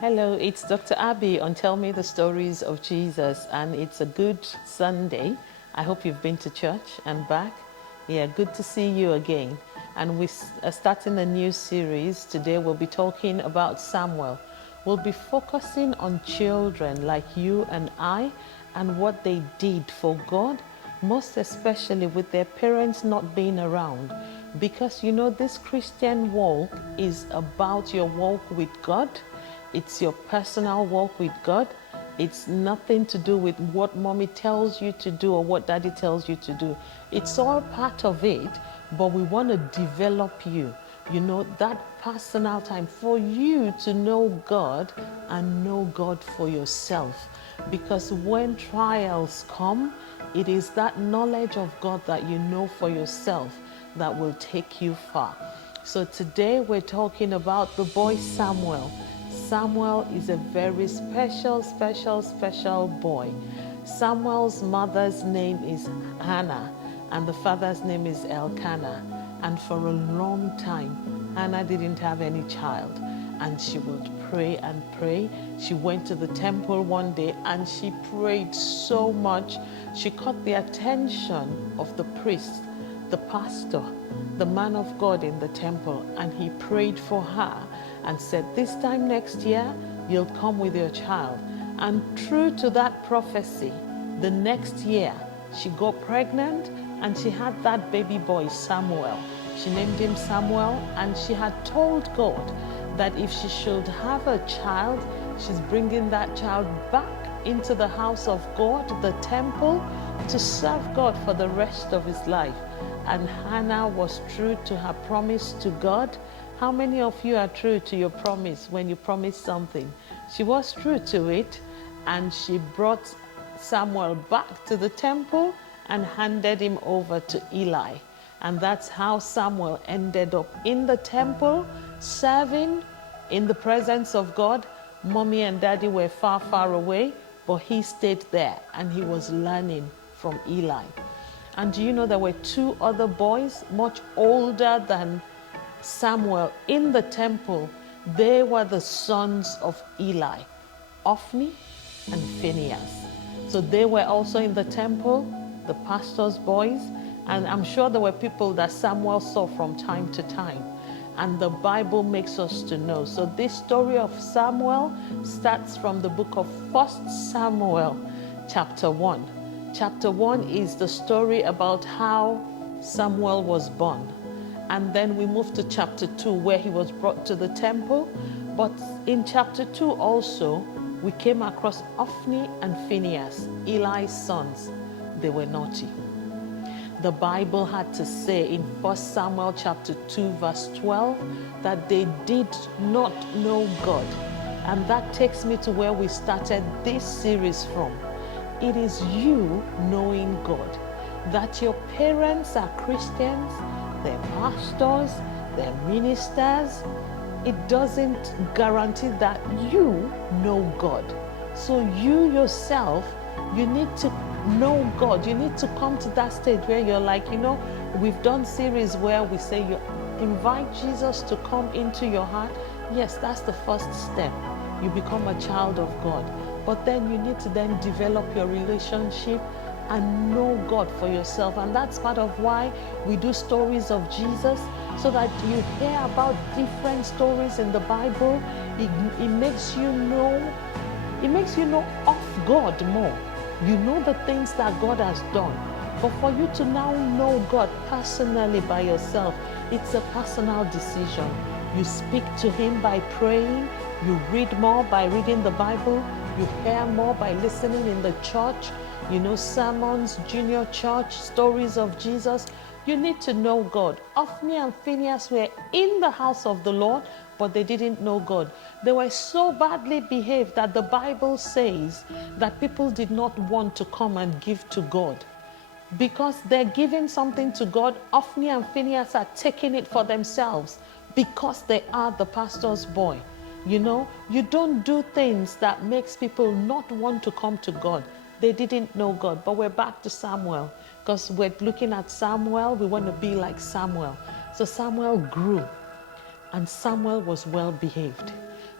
Hello, it's Dr. Abby on Tell Me the Stories of Jesus, and it's a good Sunday. I hope you've been to church and back. Yeah, good to see you again. And we are starting a new series. Today we'll be talking about Samuel. We'll be focusing on children like you and I and what they did for God, most especially with their parents not being around. Because you know, this Christian walk is about your walk with God. It's your personal walk with God. It's nothing to do with what mommy tells you to do or what daddy tells you to do. It's all part of it, but we want to develop you. You know, that personal time for you to know God and know God for yourself. Because when trials come, it is that knowledge of God that you know for yourself that will take you far. So today we're talking about the boy Samuel. Samuel is a very special boy. Samuel's mother's name is Hannah and the father's name is Elkanah. And for a long time, Hannah didn't have any child. And she would pray and pray. She went to the temple one day and she prayed so much. She caught the attention of the priest, the pastor, the man of God in the temple, and he prayed for her and said, this time next year, you'll come with your child. And true to that prophecy, the next year, she got pregnant and she had that baby boy, Samuel. She named him Samuel, and she had told God that if she should have a child, she's bringing that child back into the house of God, the temple, to serve God for the rest of his life. And Hannah was true to her promise to God. How many of you are true to your promise when you promise something? She was true to it, and she brought Samuel back to the temple and handed him over to Eli. And that's how Samuel ended up in the temple, serving in the presence of God. Mommy and daddy were far away, but he stayed there and he was learning from Eli. And do you know there were two other boys, much older than Samuel, in the temple? They were the sons of Eli, Ophni and Phinehas. So they were also in the temple, the pastor's boys. And I'm sure there were people that Samuel saw from time to time. And the Bible makes us to know. So this story of Samuel starts from the book of 1 Samuel, chapter 1. Chapter 1 is the story about how Samuel was born. And then we move to chapter 2, where he was brought to the temple. But in chapter 2 also, we came across Ophni and Phinehas, Eli's sons. They were naughty. The Bible had to say in 1 Samuel chapter 2, verse 12, that they did not know God. And that takes me to where we started this series from. It is you knowing God. That your parents are Christians, they're pastors, they're ministers. It doesn't guarantee that you know God. So you yourself, you need to know God. You need to come to that stage where you're like, you know, we've done series where we say you invite Jesus to come into your heart. Yes, that's the first step. You become a child of God. But then you need to then develop your relationship and know God for yourself. And that's part of why we do stories of Jesus, so that you hear about different stories in the Bible. It makes you know of God more. You know the things that God has done. But for you to now know God personally by yourself, it's a personal decision. You speak to him by praying. You read more by reading the Bible. You hear more by listening in the church. You know, sermons, junior church, stories of Jesus. You need to know God. Ophni and Phinehas were in the house of the Lord, but they didn't know God. They were so badly behaved that the Bible says that people did not want to come and give to God. Because they're giving something to God, Ophni and Phinehas are taking it for themselves because they are the pastor's boy. You know, you don't do things that makes people not want to come to God. They didn't know God. But we're back to Samuel, because we're looking at Samuel. We want to be like Samuel. So Samuel grew, and Samuel was well behaved.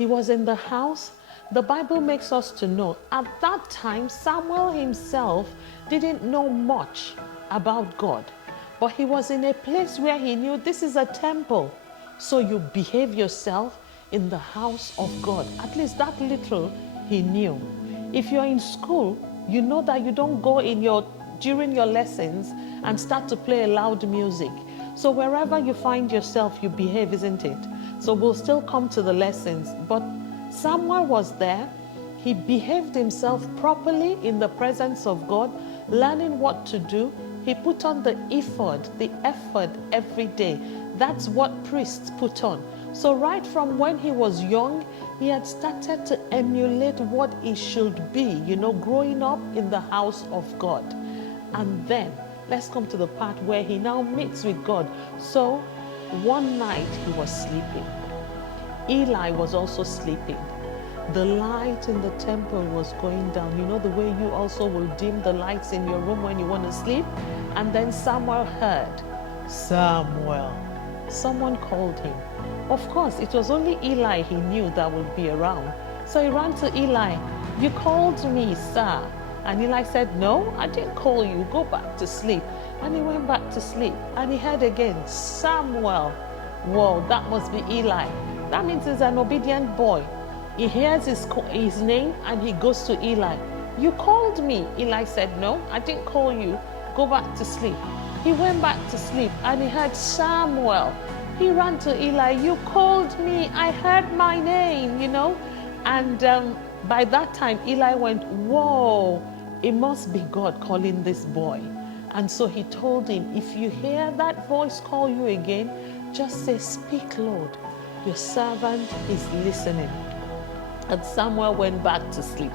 He was in the house. The Bible makes us to know at that time, Samuel himself didn't know much about God, but he was in a place where he knew this is a temple. So you behave yourself in the house of God. At least that little he knew. If you're in school, you know that you don't go during your lessons and start to play loud music. So wherever you find yourself, you behave, isn't it? So we'll still come to the lessons, but Samuel was there. He behaved himself properly in the presence of God, learning what to do. He put on the ephod every day. That's what priests put on. So right from when he was young, he had started to emulate what he should be, growing up in the house of God. And then let's come to the part where he now meets with God. So one night he was sleeping. Eli was also sleeping. The light in the temple was going down. You know the way you also will dim the lights in your room when you want to sleep? And then Samuel heard, Samuel. Someone called him. Of course, it was only Eli he knew that would be around. So he ran to Eli. You called me, sir. And Eli said, no, I didn't call you. Go back to sleep. And he went back to sleep. And he heard again, Samuel. Whoa, that must be Eli. That means he's an obedient boy. He hears his name and he goes to Eli. You called me. Eli said, no, I didn't call you. Go back to sleep. He went back to sleep and he heard Samuel. He ran to Eli. You called me. I heard my name, And by that time, Eli went, whoa, it must be God calling this boy. And so he told him, if you hear that voice call you again, just say, speak, Lord. Your servant is listening. And Samuel went back to sleep.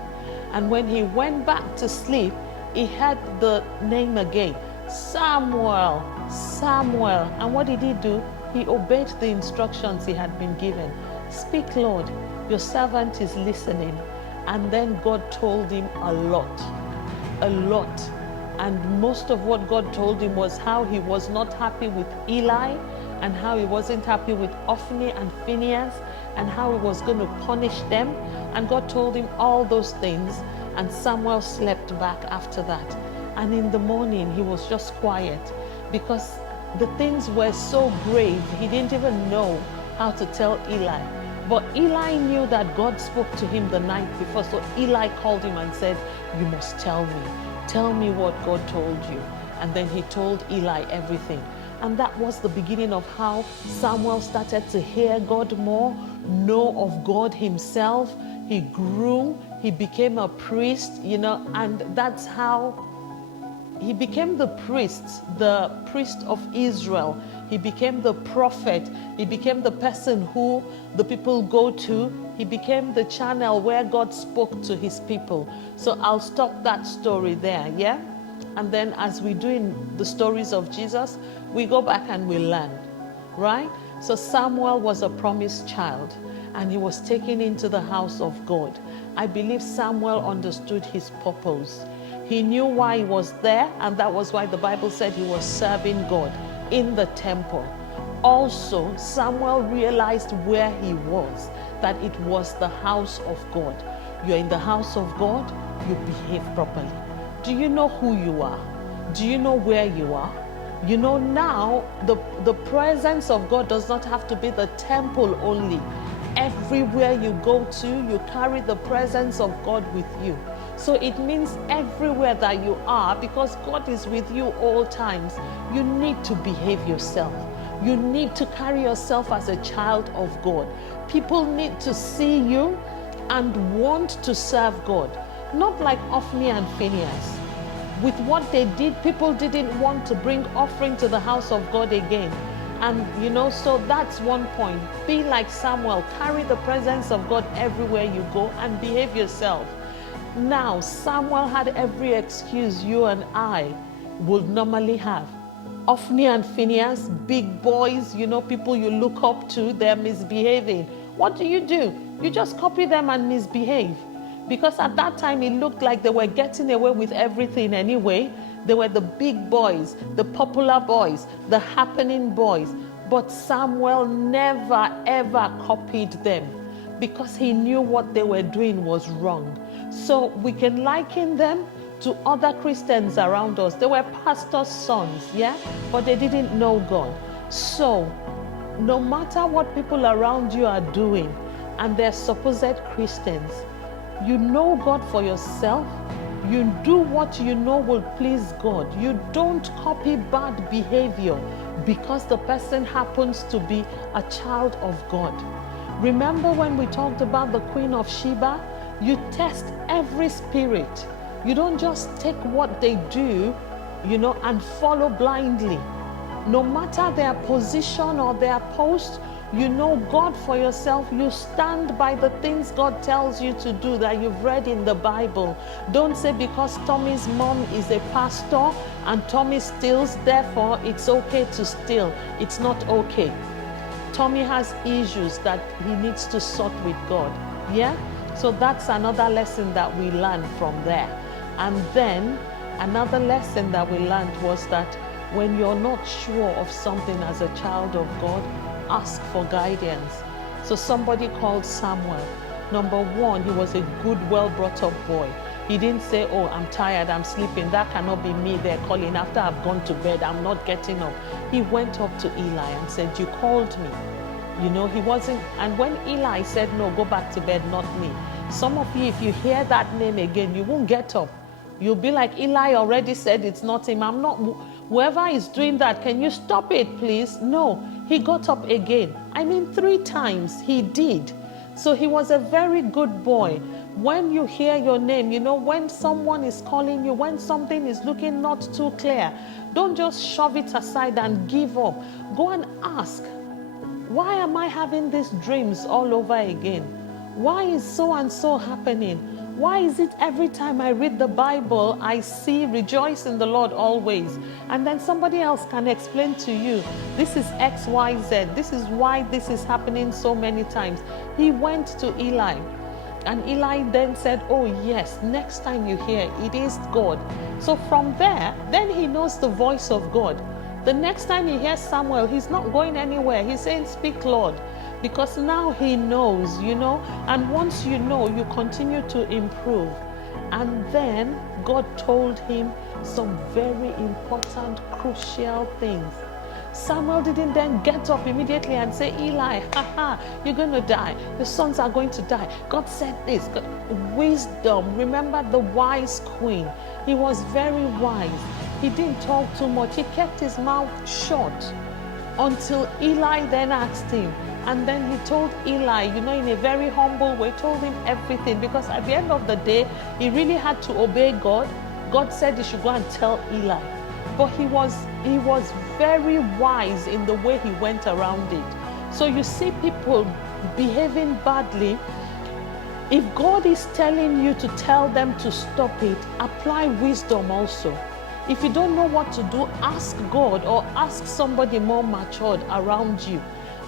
And when he went back to sleep, he heard the name again, Samuel, Samuel. And what did he do? He obeyed the instructions he had been given. Speak, Lord, your servant is listening. And then God told him a lot. And most of what God told him was how he was not happy with Eli, and how he wasn't happy with Ophni and Phinehas, and how he was going to punish them. And God told him all those things, and Samuel slept back after that. And in the morning, he was just quiet because the things were so grave, he didn't even know how to tell Eli. But Eli knew that God spoke to him the night before, so Eli called him and said, you must tell me what God told you. And then he told Eli everything. And that was the beginning of how Samuel started to hear God more, know of God himself. He grew, he became a priest, and that's how he became the priest of Israel. He became the prophet. He became the person who the people go to. He became the channel where God spoke to his people. So I'll stop that story there, yeah? And then as we do in the stories of Jesus, we go back and we learn, right? So Samuel was a promised child and he was taken into the house of God. I believe Samuel understood his purpose. He knew why he was there, and that was why the Bible said he was serving God in the temple. Also, Samuel realized where he was, that it was the house of God. You're in the house of God, you behave properly. Do you know who you are? Do you know where you are? Now the presence of God does not have to be the temple only. Everywhere you go to, you carry the presence of God with you. So it means everywhere that you are, because God is with you all times, you need to behave yourself. You need to carry yourself as a child of God. People need to see you and want to serve God. Not like Ophni and Phinehas. With what they did, people didn't want to bring offering to the house of God again. And so that's one point. Be like Samuel. Carry the presence of God everywhere you go and behave yourself. Now, Samuel had every excuse you and I would normally have. Ophni and Phinehas, big boys, people you look up to, they're misbehaving. What do? You just copy them and misbehave. Because at that time, it looked like they were getting away with everything anyway. They were the big boys, the popular boys, the happening boys. But Samuel never, ever copied them. because he knew what they were doing was wrong. So we can liken them to other Christians around us. They were pastors' sons, yeah, but they didn't know God. So no matter what people around you are doing, and they're supposed Christians, you know God for yourself. You do what you know will please God. You don't copy bad behavior because the person happens to be a child of God. Remember when we talked about the Queen of Sheba? You test every spirit. You don't just take what they do, and follow blindly. No matter their position or their post, you know God for yourself. You stand by the things God tells you to do that you've read in the Bible. Don't say because Tommy's mom is a pastor and Tommy steals, therefore it's okay to steal. It's not okay. Tommy has issues that he needs to sort with God. Yeah? So that's another lesson that we learned from there. And then another lesson that we learned was that when you're not sure of something as a child of God, ask for guidance. So somebody called Samuel. Number one, he was a good, well-brought-up boy. He didn't say, oh, I'm tired, I'm sleeping. That cannot be me. They're calling. After I've gone to bed, I'm not getting up. He went up to Eli and said, you called me. He wasn't. And when Eli said, no, go back to bed, not me. Some of you, if you hear that name again, you won't get up. You'll be like, Eli already said it's not him. I'm not. Whoever is doing that, can you stop it, please? No, he got up again. 3 times he did. So he was a very good boy. When you hear your name, when someone is calling you, when something is looking not too clear, don't just shove it aside and give up. Go and ask, why am I having these dreams all over again? Why is so and so happening? Why is it every time I read the Bible, I see rejoice in the Lord always? And then somebody else can explain to you, this is X, Y, Z. This is why this is happening so many times. He went to Eli. And Eli then said, oh yes, next time you hear, it is God. So from there, then he knows the voice of God. The next time he hears Samuel, he's not going anywhere. He's saying, speak, Lord. Because now he knows, and once you know, you continue to improve. And then God told him some very important, crucial things. Samuel didn't then get up immediately and say, Eli, you're going to die. Your sons are going to die. God said this. Wisdom. Remember the wise queen. He was very wise. He didn't talk too much. He kept his mouth shut until Eli then asked him. And then he told Eli, in a very humble way, told him everything. Because at the end of the day, he really had to obey God. God said he should go and tell Eli. But he was very wise in the way he went around it. So you see people behaving badly. If God is telling you to tell them to stop it, apply wisdom also. If you don't know what to do, ask God or ask somebody more matured around you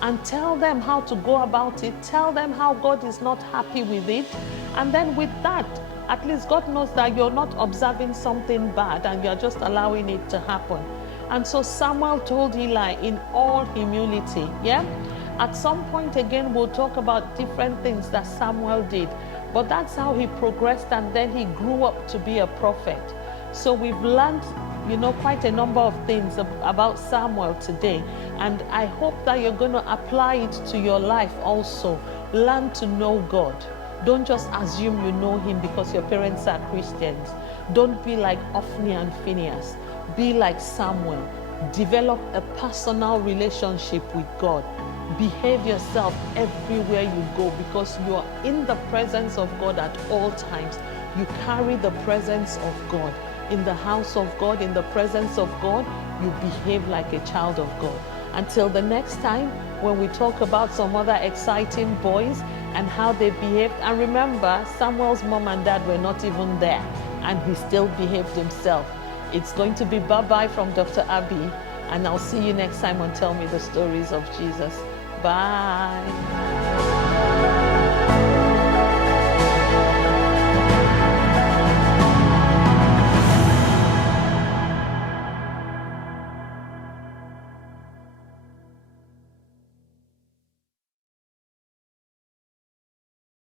and tell them how to go about it. Tell them how God is not happy with it. And then with that, at least God knows that you're not observing something bad and you're just allowing it to happen. And so Samuel told Eli in all humility, yeah? At some point again, we'll talk about different things that Samuel did. But that's how he progressed, and then he grew up to be a prophet. So we've learned, quite a number of things about Samuel today. And I hope that you're going to apply it to your life also. Learn to know God. Don't just assume you know him because your parents are Christians. Don't be like Ophni and Phinehas. Be like Samuel. Develop a personal relationship with God. Behave yourself everywhere you go because you are in the presence of God at all times. You carry the presence of God. In the house of God, in the presence of God, you behave like a child of God. Until the next time, when we talk about some other exciting boys and how they behaved. And remember, Samuel's mom and dad were not even there, and he still behaved himself. It's going to be bye-bye from Dr. Abby, and I'll see you next time on Tell Me the Stories of Jesus. Bye.